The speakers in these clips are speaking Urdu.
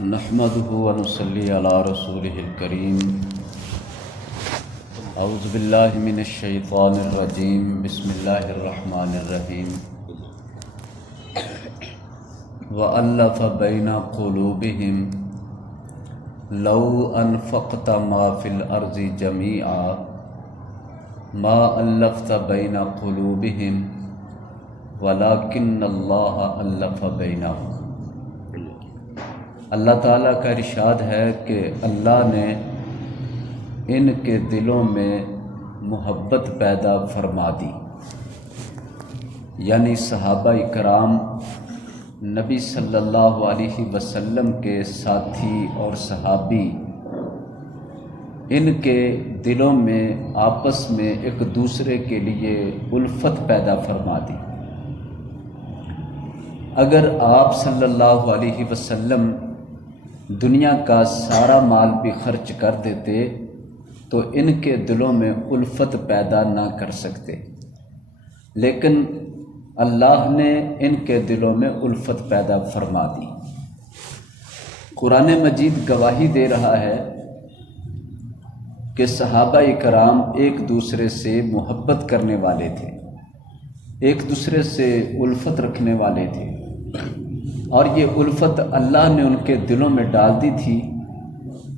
نحمده ونصلي على رسوله الكريم اعوذ باللہ من الشیطان الرجیم بسم اللہ الرحمن الرحیم وَأَلَّفَ بَيْنَ قُلُوبِهِمْ لَوْ أَنفَقْتَ مَا فِي الْأَرْضِ جَمِيعًا مَا أَلَّفْتَ بَيْنَ قُلُوبِهِمْ وَلَكِنَّ اللَّهَ أَلَّفَ بَيْنَهُمْ۔ اللہ تعالیٰ کا ارشاد ہے کہ اللہ نے ان کے دلوں میں محبت پیدا فرما دی، یعنی صحابہ اکرام نبی صلی اللہ علیہ وسلم کے ساتھی اور صحابی، ان کے دلوں میں آپس میں ایک دوسرے کے لیے الفت پیدا فرما دی۔ اگر آپ صلی اللہ علیہ وسلم دنیا کا سارا مال بھی خرچ کر دیتے تو ان کے دلوں میں الفت پیدا نہ کر سکتے، لیکن اللہ نے ان کے دلوں میں الفت پیدا فرما دی۔ قرآن مجید گواہی دے رہا ہے کہ صحابہ کرام ایک دوسرے سے محبت کرنے والے تھے، ایک دوسرے سے الفت رکھنے والے تھے، اور یہ الفت اللہ نے ان کے دلوں میں ڈال دی تھی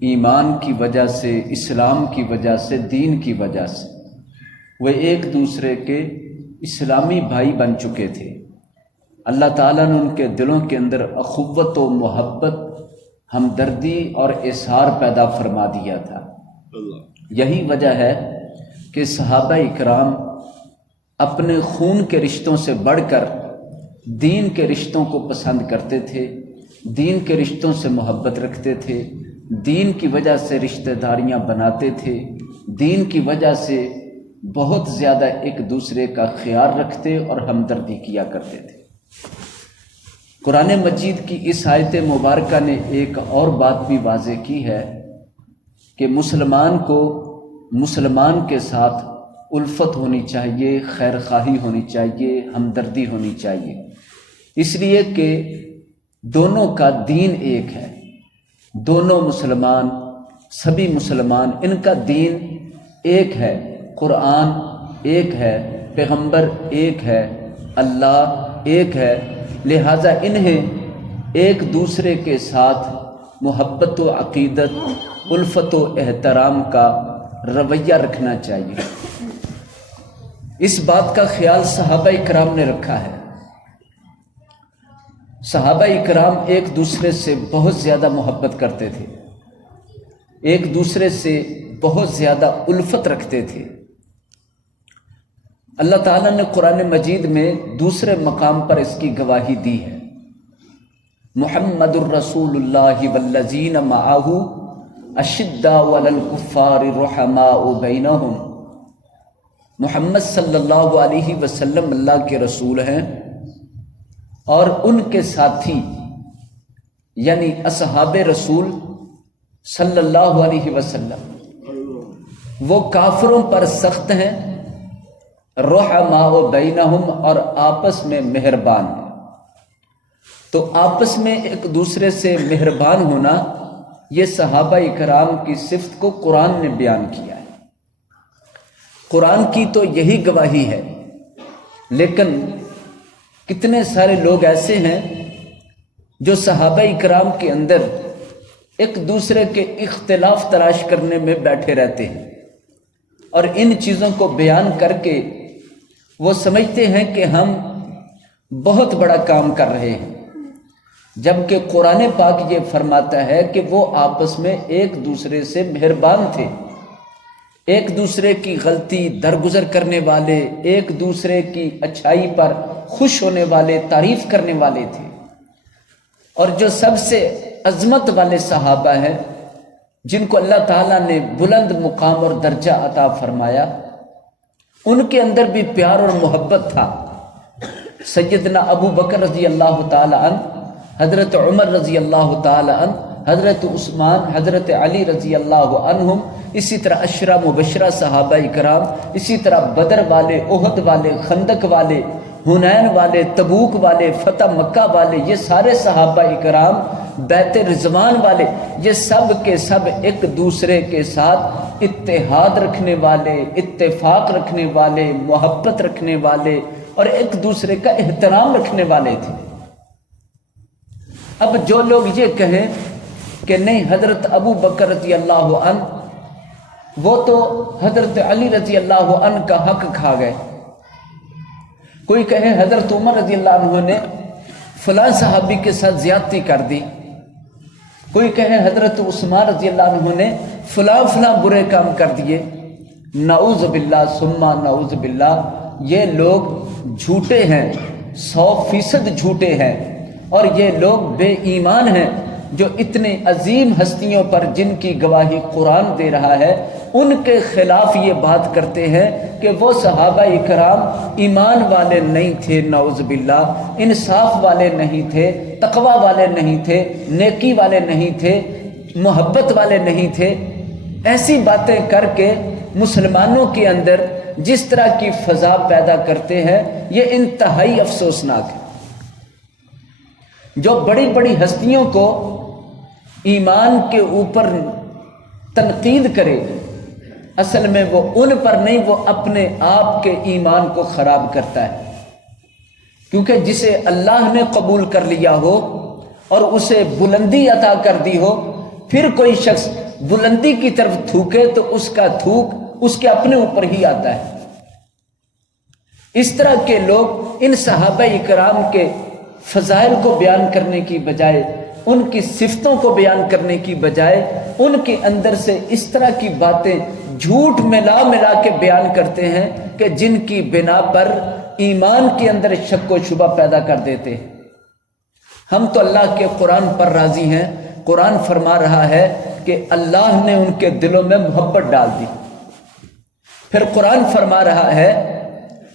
ایمان کی وجہ سے، اسلام کی وجہ سے، دین کی وجہ سے۔ وہ ایک دوسرے کے اسلامی بھائی بن چکے تھے۔ اللہ تعالیٰ نے ان کے دلوں کے اندر اخوت و محبت، ہمدردی اور احسار پیدا فرما دیا تھا۔ یہی وجہ ہے کہ صحابہ اکرام اپنے خون کے رشتوں سے بڑھ کر دین کے رشتوں کو پسند کرتے تھے، دین کے رشتوں سے محبت رکھتے تھے، دین کی وجہ سے رشتہ داریاں بناتے تھے، دین کی وجہ سے بہت زیادہ ایک دوسرے کا خیال رکھتے اور ہمدردی کیا کرتے تھے۔ قرآن مجید کی اس آیت مبارکہ نے ایک اور بات بھی واضح کی ہے کہ مسلمان کو مسلمان کے ساتھ الفت ہونی چاہیے، خیر خواہی ہونی چاہیے، ہمدردی ہونی چاہیے، اس لیے کہ دونوں کا دین ایک ہے۔ دونوں مسلمان، سبھی مسلمان، ان کا دین ایک ہے، قرآن ایک ہے، پیغمبر ایک ہے، اللہ ایک ہے، لہٰذا انہیں ایک دوسرے کے ساتھ محبت و عقیدت، الفت و احترام کا رویہ رکھنا چاہیے۔ اس بات کا خیال صحابہ اکرام نے رکھا ہے۔ صحابہ اکرام ایک دوسرے سے بہت زیادہ محبت کرتے تھے، ایک دوسرے سے بہت زیادہ الفت رکھتے تھے۔ اللہ تعالیٰ نے قرآن مجید میں دوسرے مقام پر اس کی گواہی دی ہے۔ محمد الرسول اللہ والذین معہ اشداء علی الکفار رحماء بینہم۔ محمد صلی اللہ علیہ وسلم اللہ کے رسول ہیں، اور ان کے ساتھی یعنی اصحاب رسول صلی اللہ علیہ وسلم وہ کافروں پر سخت ہیں، رحماء بینہم، اور آپس میں مہربان ہیں۔ تو آپس میں ایک دوسرے سے مہربان ہونا، یہ صحابہ اکرام کی صفت کو قرآن نے بیان کیا ہے۔ قرآن کی تو یہی گواہی ہے، لیکن کتنے سارے لوگ ایسے ہیں جو صحابہ اکرام کے اندر ایک دوسرے کے اختلاف تلاش کرنے میں بیٹھے رہتے ہیں، اور ان چیزوں کو بیان کر کے وہ سمجھتے ہیں کہ ہم بہت بڑا کام کر رہے ہیں، جبکہ قرآن پاک یہ فرماتا ہے کہ وہ آپس میں ایک دوسرے سے مہربان تھے، ایک دوسرے کی غلطی درگزر کرنے والے، ایک دوسرے کی اچھائی پر خوش ہونے والے، تعریف کرنے والے تھے۔ اور جو سب سے عظمت والے صحابہ ہیں، جن کو اللہ تعالیٰ نے بلند مقام اور درجہ عطا فرمایا، ان کے اندر بھی پیار اور محبت تھا۔ سیدنا ابو بکر رضی اللہ تعالی عنہ، حضرت عمر رضی اللہ تعالی عنہ، حضرت عثمان، حضرت علی رضی اللہ عنہم، اسی طرح عشرہ مبشرہ صحابہ کرام، اسی طرح بدر والے، احد والے، خندق والے، حنین والے، تبوک والے، فتح مکہ والے، یہ سارے صحابہ اکرام بیت رضوان والے، یہ سب کے سب ایک دوسرے کے ساتھ اتحاد رکھنے والے، اتفاق رکھنے والے، محبت رکھنے والے اور ایک دوسرے کا احترام رکھنے والے تھے۔ اب جو لوگ یہ کہیں کہ نہیں حضرت ابو بکر رضی اللہ عنہ وہ تو حضرت علی رضی اللہ عنہ کا حق کھا گئے، کوئی کہے حضرت عمر رضی اللہ عنہ نے فلاں صحابی کے ساتھ زیادتی کر دی، کوئی کہے حضرت عثمان رضی اللہ عنہ نے فلاں فلاں برے کام کر دیے، نعوذ باللہ ثم نعوذ باللہ، یہ لوگ جھوٹے ہیں، 100% جھوٹے ہیں، اور یہ لوگ بے ایمان ہیں جو اتنے عظیم ہستیوں پر جن کی گواہی قرآن دے رہا ہے ان کے خلاف یہ بات کرتے ہیں کہ وہ صحابہ اکرام ایمان والے نہیں تھے، نعوذ باللہ، انصاف والے نہیں تھے، تقوی والے نہیں تھے، نیکی والے نہیں تھے، محبت والے نہیں تھے۔ ایسی باتیں کر کے مسلمانوں کے اندر جس طرح کی فضا پیدا کرتے ہیں یہ انتہائی افسوسناک ہے۔ جو بڑی بڑی ہستیوں کو ایمان کے اوپر تنقید کرے اصل میں وہ ان پر نہیں، وہ اپنے آپ کے ایمان کو خراب کرتا ہے، کیونکہ جسے اللہ نے قبول کر لیا ہو اور اسے بلندی عطا کر دی ہو، پھر کوئی شخص بلندی کی طرف تھوکے تو اس کا تھوک اس کے اپنے اوپر ہی آتا ہے۔ اس طرح کے لوگ ان صحابہ اکرام کے فضائل کو بیان کرنے کی بجائے، ان کی صفتوں کو بیان کرنے کی بجائے، ان کے اندر سے اس طرح کی باتیں جھوٹ ملا ملا کے بیان کرتے ہیں کہ جن کی بنا پر ایمان کے اندر شک و شبہ پیدا کر دیتے ہیں۔ ہم تو اللہ کے قرآن پر راضی ہیں، قرآن فرما رہا ہے کہ اللہ نے ان کے دلوں میں محبت ڈال دی، پھر قرآن فرما رہا ہے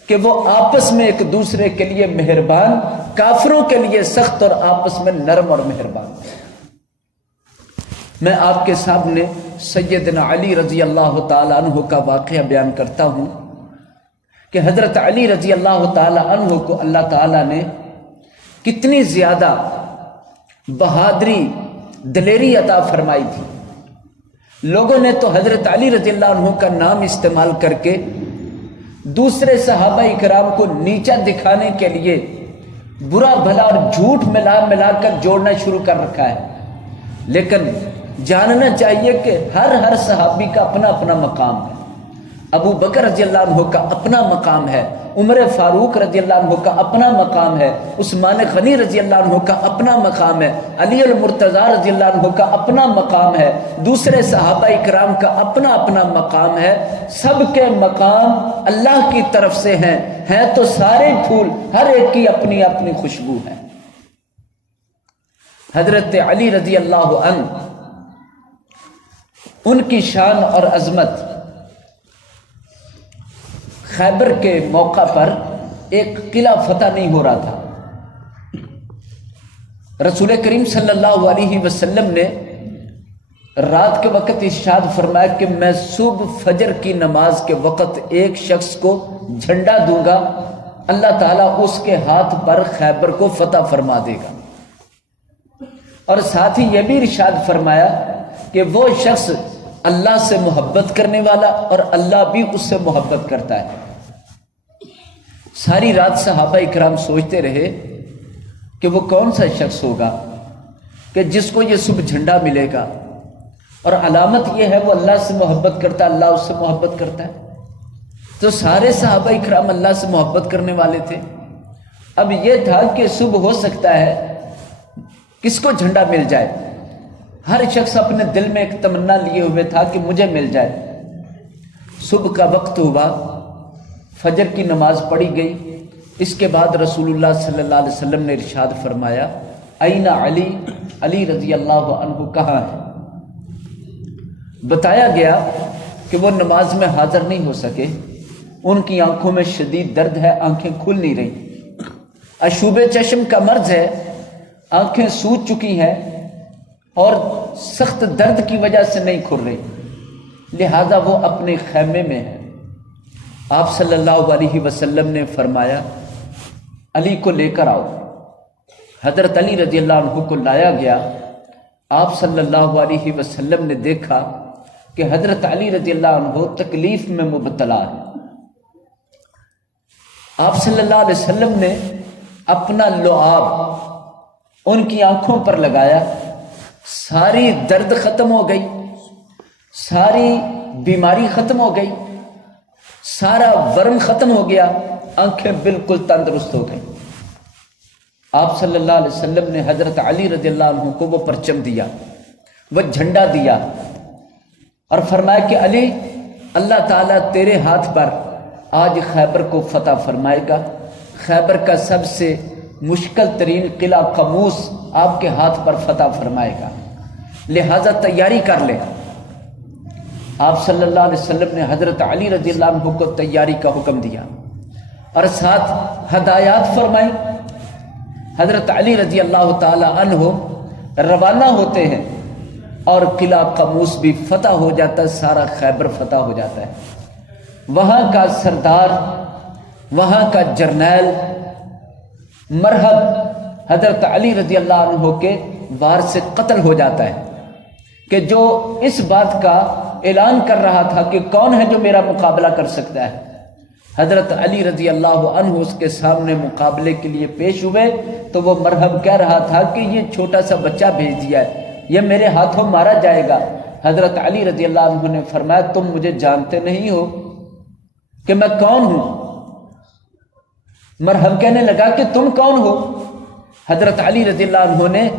کہ وہ آپس میں ایک دوسرے کے لیے مہربان، کافروں کے لیے سخت اور آپس میں نرم اور مہربان۔ میں آپ کے سامنے سیدنا علی رضی اللہ تعالی عنہ کا واقعہ بیان کرتا ہوں کہ حضرت علی رضی اللہ تعالی عنہ کو اللہ تعالی نے کتنی زیادہ بہادری، دلیری عطا فرمائی تھی۔ لوگوں نے تو حضرت علی رضی اللہ عنہ کا نام استعمال کر کے دوسرے صحابہ اکرام کو نیچا دکھانے کے لیے برا بھلا اور جھوٹ ملا ملا کر جوڑنا شروع کر رکھا ہے، لیکن جاننا چاہیے کہ ہر صحابی کا اپنا اپنا مقام ہے۔ ابو بکر رضی اللہ عنہ کا اپنا مقام ہے، عمر فاروق رضی اللہ عنہ کا اپنا مقام ہے، عثمان غنی رضی اللہ عنہ کا اپنا مقام ہے، علی المرتضیٰ رضی اللہ عنہ کا اپنا مقام ہے، دوسرے صحابہ اکرام کا اپنا اپنا مقام ہے۔ سب کے مقام اللہ کی طرف سے ہیں تو سارے پھول، ہر ایک کی اپنی اپنی خوشبو ہے۔ حضرت علی رضی اللہ عنہ، ان کی شان اور عظمت، خیبر کے موقع پر ایک قلعہ فتح نہیں ہو رہا تھا۔ رسول کریم صلی اللہ علیہ وسلم نے رات کے وقت ارشاد فرمایا کہ میں صبح فجر کی نماز کے وقت ایک شخص کو جھنڈا دوں گا، اللہ تعالیٰ اس کے ہاتھ پر خیبر کو فتح فرما دے گا۔ اور ساتھ ہی یہ بھی ارشاد فرمایا کہ وہ شخص اللہ سے محبت کرنے والا اور اللہ بھی اس سے محبت کرتا ہے۔ ساری رات صحابہ اکرام سوچتے رہے کہ وہ کون سا شخص ہوگا کہ جس کو یہ صبح جھنڈا ملے گا، اور علامت یہ ہے وہ اللہ سے محبت کرتا ہے، اللہ اس سے محبت کرتا ہے۔ تو سارے صحابہ اکرام اللہ سے محبت کرنے والے تھے۔ اب یہ تھا کہ صبح ہو سکتا ہے کس کو جھنڈا مل جائے، ہر شخص اپنے دل میں ایک تمنا لیے ہوئے تھا کہ مجھے مل جائے۔ صبح کا وقت ہوا، فجر کی نماز پڑھی گئی، اس کے بعد رسول اللہ صلی اللہ علیہ وسلم نے ارشاد فرمایا این علی، علی رضی اللہ عنہ کہاں ہے؟ بتایا گیا کہ وہ نماز میں حاضر نہیں ہو سکے، ان کی آنکھوں میں شدید درد ہے، آنکھیں کھل نہیں رہی، اشوب چشم کا مرض ہے، آنکھیں سوج چکی ہیں اور سخت درد کی وجہ سے نہیں کھل رہی، لہذا وہ اپنے خیمے میں ہے۔ آپ صلی اللہ علیہ وسلم نے فرمایا علی کو لے کر آؤ۔ حضرت علی رضی اللہ عنہ کو لایا گیا، آپ صلی اللہ علیہ وسلم نے دیکھا کہ حضرت علی رضی اللہ عنہ تکلیف میں مبتلا ہے۔ آپ صلی اللہ علیہ وسلم نے اپنا لعاب ان کی آنکھوں پر لگایا، ساری درد ختم ہو گئی، ساری بیماری ختم ہو گئی، سارا ورم ختم ہو گیا، آنکھیں بالکل تندرست ہو گئی۔ آپ صلی اللہ علیہ وسلم نے حضرت علی رضی اللہ عنہ کو وہ پرچم دیا، وہ جھنڈا دیا، اور فرمایا کہ علی، اللہ تعالیٰ تیرے ہاتھ پر آج خیبر کو فتح فرمائے گا۔ خیبر کا سب سے مشکل ترین قلعہ قموس آپ کے ہاتھ پر فتح فرمائے گا، لہذا تیاری کر لے۔ آپ صلی اللہ علیہ وسلم نے حضرت علی رضی اللہ عنہ کو تیاری کا حکم دیا اور ساتھ ہدایات فرمائی۔ حضرت علی رضی اللہ تعالی عنہ روانہ ہوتے ہیں اور قلعہ قموس بھی فتح ہو جاتا ہے، سارا خیبر فتح ہو جاتا ہے۔ وہاں کا سردار، وہاں کا جرنیل مرہب حضرت علی رضی اللہ عنہ کے وار سے قتل ہو جاتا ہے، کہ جو اس بات کا اعلان کر رہا تھا کہ کون ہے جو میرا مقابلہ کر سکتا ہے۔ حضرت علی رضی اللہ عنہ اس کے سامنے مقابلے کے لیے پیش ہوئے تو وہ مرہب کہہ رہا تھا کہ یہ چھوٹا سا بچہ بھیج دیا ہے، یہ میرے ہاتھوں مارا جائے گا۔ حضرت علی رضی اللہ عنہ نے فرمایا تم مجھے جانتے نہیں ہو کہ میں کون ہوں؟ مرہب کہنے لگا کہ تم کون ہو؟ حضرت علی رضی اللہ عنہ نے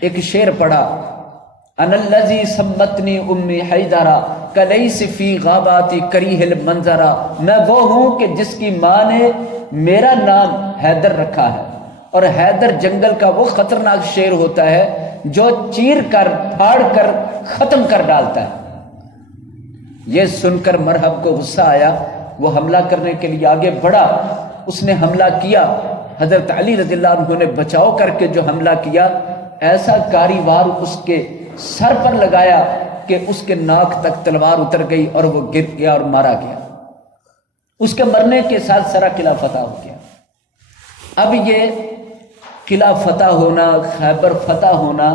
ایک شعر پڑھا، انا الذی سمتنی امی حیدرا کلیس فی غاباتی کریہ المنظرا، میں وہ ہوں کہ جس کی ماں نے میرا نام حیدر رکھا ہے، اور حیدر جنگل کا وہ خطرناک شیر ہوتا ہے جو چیر کر پھاڑ کر ختم کر ڈالتا ہے۔ یہ سن کر مرہب کو غصہ آیا، وہ حملہ کرنے کے لیے آگے بڑھا، اس نے حملہ کیا۔ حضرت علی رضی اللہ عنہ نے بچاؤ کر کے جو حملہ کیا، ایسا کاری وار اس کے سر پر لگایا کہ اس کے ناک تک تلوار اتر گئی اور وہ گر گیا اور مارا گیا۔ اس کے مرنے کے ساتھ سارا قلعہ فتح ہو گیا۔ اب یہ قلعہ فتح ہونا، خیبر فتح ہونا،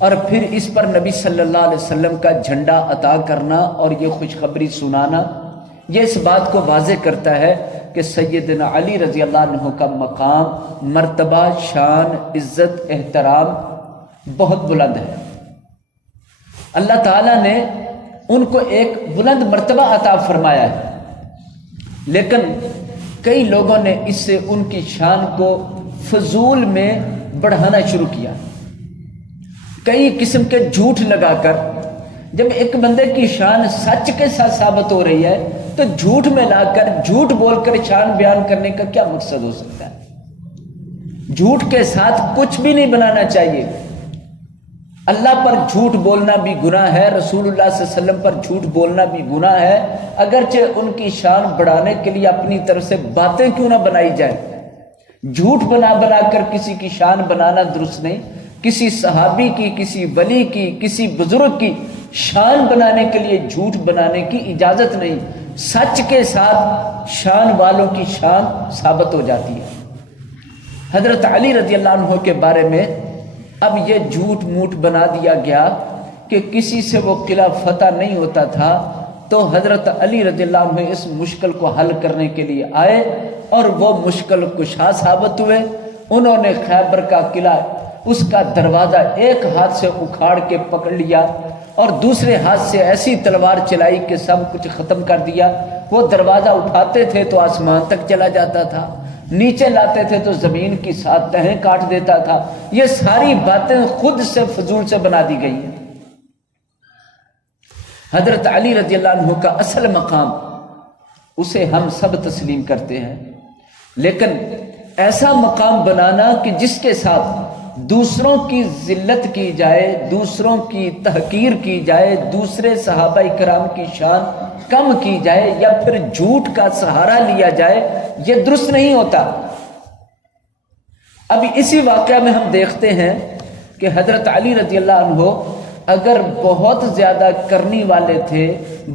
اور پھر اس پر نبی صلی اللہ علیہ وسلم کا جھنڈا عطا کرنا اور یہ خوشخبری سنانا، یہ اس بات کو واضح کرتا ہے کہ سیدنا علی رضی اللہ عنہ کا مقام، مرتبہ، شان، عزت، احترام بہت بلند ہے۔ اللہ تعالیٰ نے ان کو ایک بلند مرتبہ عطا فرمایا ہے، لیکن کئی لوگوں نے اس سے ان کی شان کو فضول میں بڑھانا شروع کیا، کئی قسم کے جھوٹ لگا کر۔ جب ایک بندے کی شان سچ کے ساتھ ثابت ہو رہی ہے تو جھوٹ میں لا کر، جھوٹ بول کر شان بیان کرنے کا کیا مقصد ہو سکتا ہے؟ جھوٹ کے ساتھ کچھ بھی نہیں بنانا چاہیے۔ اللہ پر جھوٹ بولنا بھی گناہ ہے، رسول اللہ صلی اللہ علیہ وسلم پر جھوٹ بولنا بھی گناہ ہے، اگرچہ ان کی شان بڑھانے کے لیے اپنی طرف سے باتیں کیوں نہ بنائی جائیں۔ جھوٹ بنا بنا کر کسی کی شان بنانا درست نہیں۔ کسی صحابی کی، کسی ولی کی، کسی بزرگ کی شان بنانے کے لیے جھوٹ بنانے کی اجازت نہیں۔ سچ کے ساتھ شان والوں کی شان ثابت ہو جاتی ہے۔ حضرت علی رضی اللہ عنہ کے بارے میں اب یہ جھوٹ موٹ بنا دیا گیا کہ کسی سے وہ قلعہ فتح نہیں ہوتا تھا، تو حضرت علی رضی اللہ عنہ اس مشکل کو حل کرنے کے لیے آئے اور وہ مشکل کشا ثابت ہوئے۔ انہوں نے خیبر کا قلعہ، اس کا دروازہ ایک ہاتھ سے اکھاڑ کے پکڑ لیا اور دوسرے ہاتھ سے ایسی تلوار چلائی کہ سب کچھ ختم کر دیا۔ وہ دروازہ اٹھاتے تھے تو آسمان تک چلا جاتا تھا، نیچے لاتے تھے تو زمین کی 7 تہیں کاٹ دیتا تھا۔ یہ ساری باتیں خود سے فضول سے بنا دی گئی ہیں۔ حضرت علی رضی اللہ عنہ کا اصل مقام، اسے ہم سب تسلیم کرتے ہیں، لیکن ایسا مقام بنانا کہ جس کے ساتھ دوسروں کی ذلت کی جائے، دوسروں کی تحقیر کی جائے، دوسرے صحابہ کرام کی شان کم کی جائے، یا پھر جھوٹ کا سہارا لیا جائے، یہ درست نہیں ہوتا۔ اب اسی واقعہ میں ہم دیکھتے ہیں کہ حضرت علی رضی اللہ عنہ اگر بہت زیادہ کرنی والے تھے،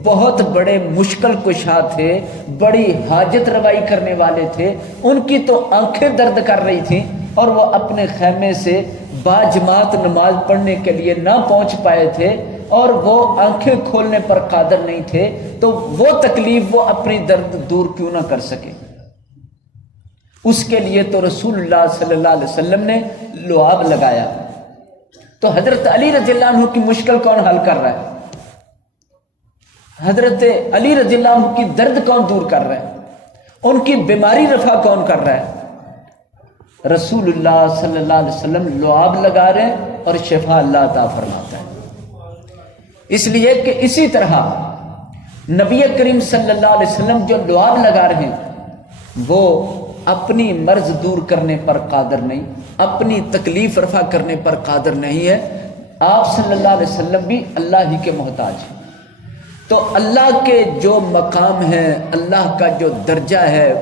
بہت بڑے مشکل کشا تھے، بڑی حاجت روائی کرنے والے تھے، ان کی تو آنکھیں درد کر رہی تھیں، اور وہ اپنے خیمے سے باجماعت نماز پڑھنے کے لیے نہ پہنچ پائے تھے اور وہ آنکھیں کھولنے پر قادر نہیں تھے، تو وہ تکلیف وہ اپنی درد دور کیوں نہ کر سکے؟ اس کے لیے تو رسول اللہ صلی اللہ علیہ وسلم نے لعاب لگایا۔ تو حضرت علی رضی اللہ عنہ کی مشکل کون حل کر رہا ہے؟ حضرت علی رضی اللہ عنہ کی درد کون دور کر رہا ہے؟ ان کی بیماری رفع کون کر رہا ہے؟ رسول اللہ صلی اللہ علیہ وسلم لعاب لگا رہے ہیں اور شفا اللہ عطا فرماتا ہے۔ اس لیے کہ اسی طرح نبی کریم صلی اللہ علیہ وسلم جو لعاب لگا رہے ہیں وہ اپنی مرض دور کرنے پر قادر نہیں، اپنی تکلیف رفع کرنے پر قادر نہیں ہے۔ آپ صلی اللہ علیہ وسلم بھی اللہ ہی کے محتاج ہیں۔ تو اللہ کے جو مقام ہے، اللہ کا جو درجہ ہے،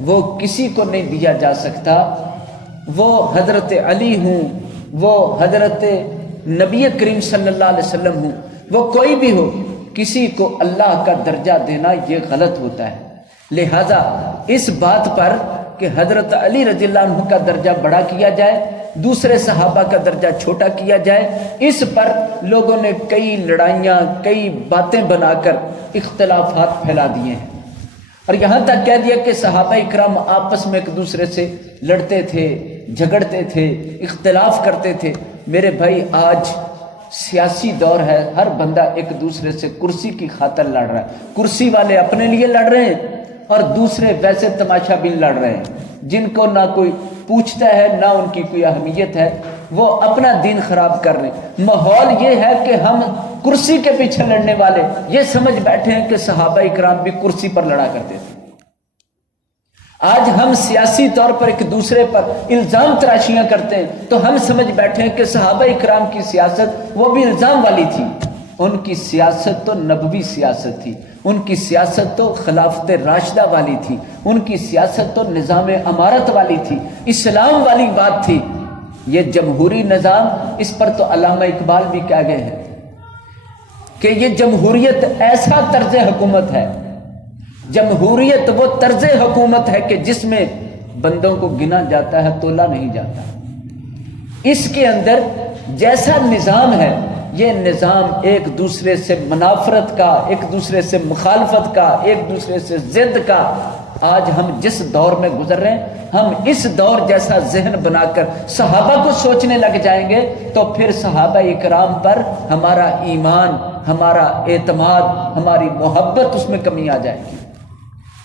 وہ کسی کو نہیں دیا جا سکتا۔ وہ حضرت علی ہوں، وہ حضرت نبی کریم صلی اللہ علیہ وسلم ہوں، وہ کوئی بھی ہو، کسی کو اللہ کا درجہ دینا یہ غلط ہوتا ہے۔ لہذا اس بات پر کہ حضرت علی رضی اللہ عنہ کا درجہ بڑا کیا جائے، دوسرے صحابہ کا درجہ چھوٹا کیا جائے، اس پر لوگوں نے کئی لڑائیاں، کئی باتیں بنا کر اختلافات پھیلا دیے ہیں، اور یہاں تک کہہ دیا کہ صحابہ اکرام آپس میں ایک دوسرے سے لڑتے تھے، جھگڑتے تھے، اختلاف کرتے تھے۔ میرے بھائی آج سیاسی دور ہے، ہر بندہ ایک دوسرے سے کرسی کی خاطر لڑ رہا ہے۔ کرسی والے اپنے لیے لڑ رہے ہیں اور دوسرے ویسے تماشا بین لڑ رہے ہیں، جن کو نہ کوئی پوچھتا ہے نہ ان کی کوئی اہمیت ہے، وہ اپنا دین خراب کر رہے ہیں۔ ماحول یہ ہے کہ ہم کرسی کے پیچھے لڑنے والے یہ سمجھ بیٹھے ہیں کہ صحابہ اکرام بھی کرسی پر لڑا کرتے تھے۔ آج ہم سیاسی طور پر ایک دوسرے پر الزام تراشیاں کرتے ہیں تو ہم سمجھ بیٹھے ہیں کہ صحابہ اکرام کی سیاست وہ بھی الزام والی تھی۔ ان کی سیاست تو نبوی سیاست تھی، ان کی سیاست تو خلافت راشدہ والی تھی، ان کی سیاست تو نظام امارت والی تھی، اسلام والی بات تھی۔ یہ جمہوری نظام، اس پر تو علامہ اقبال بھی کہہ گئے ہیں کہ یہ جمہوریت ایسا طرز حکومت ہے، جمہوریت وہ طرز حکومت ہے کہ جس میں بندوں کو گنا جاتا ہے، تولا نہیں جاتا۔ اس کے اندر جیسا نظام ہے، یہ نظام ایک دوسرے سے منافرت کا، ایک دوسرے سے مخالفت کا، ایک دوسرے سے ضد کا۔ آج ہم جس دور میں گزر رہے ہیں، ہم اس دور جیسا ذہن بنا کر صحابہ کو سوچنے لگ جائیں گے تو پھر صحابہ اکرام پر ہمارا ایمان، ہمارا اعتماد، ہماری محبت اس میں کمی آ جائے گی۔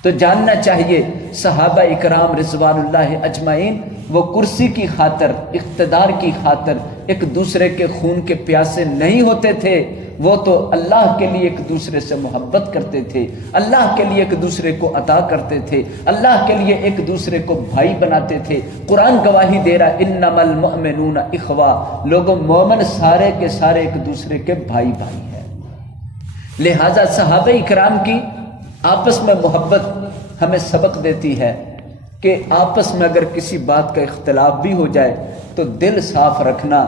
تو جاننا چاہیے صحابہ اکرام رضوان اللہ اجمعین وہ کرسی کی خاطر، اقتدار کی خاطر ایک دوسرے کے خون کے پیاسے نہیں ہوتے تھے، وہ تو اللہ کے لیے ایک دوسرے سے محبت کرتے تھے، اللہ کے لیے ایک دوسرے کو عطا کرتے تھے، اللہ کے لیے ایک دوسرے کو بھائی بناتے تھے۔ قرآن گواہی دے رہا انما المؤمنون اخوہ، لوگوں مومن سارے کے سارے ایک دوسرے کے بھائی بھائی ہیں۔ لہذا صحابہ اکرام کی آپس میں محبت ہمیں سبق دیتی ہے کہ آپس میں اگر کسی بات کا اختلاف بھی ہو جائے تو دل صاف رکھنا،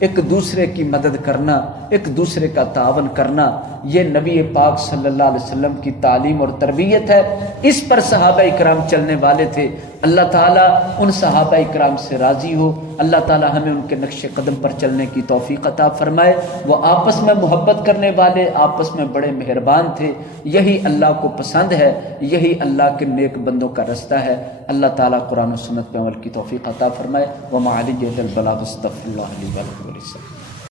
ایک دوسرے کی مدد کرنا، ایک دوسرے کا تعاون کرنا، یہ نبی پاک صلی اللہ علیہ وسلم کی تعلیم اور تربیت ہے۔ اس پر صحابہ اکرام چلنے والے تھے۔ اللہ تعالیٰ ان صحابہ اکرام سے راضی ہو، اللہ تعالیٰ ہمیں ان کے نقش قدم پر چلنے کی توفیق عطا فرمائے۔ وہ آپس میں محبت کرنے والے، آپس میں بڑے مہربان تھے۔ یہی اللہ کو پسند ہے، یہی اللہ کے نیک بندوں کا رستہ ہے۔ اللہ تعالیٰ قرآن و سنت پہ عمل کی توفیق عطا فرمائے۔ وما علیہ البلاغ، استغفر اللہ لی ولکم ولسائر۔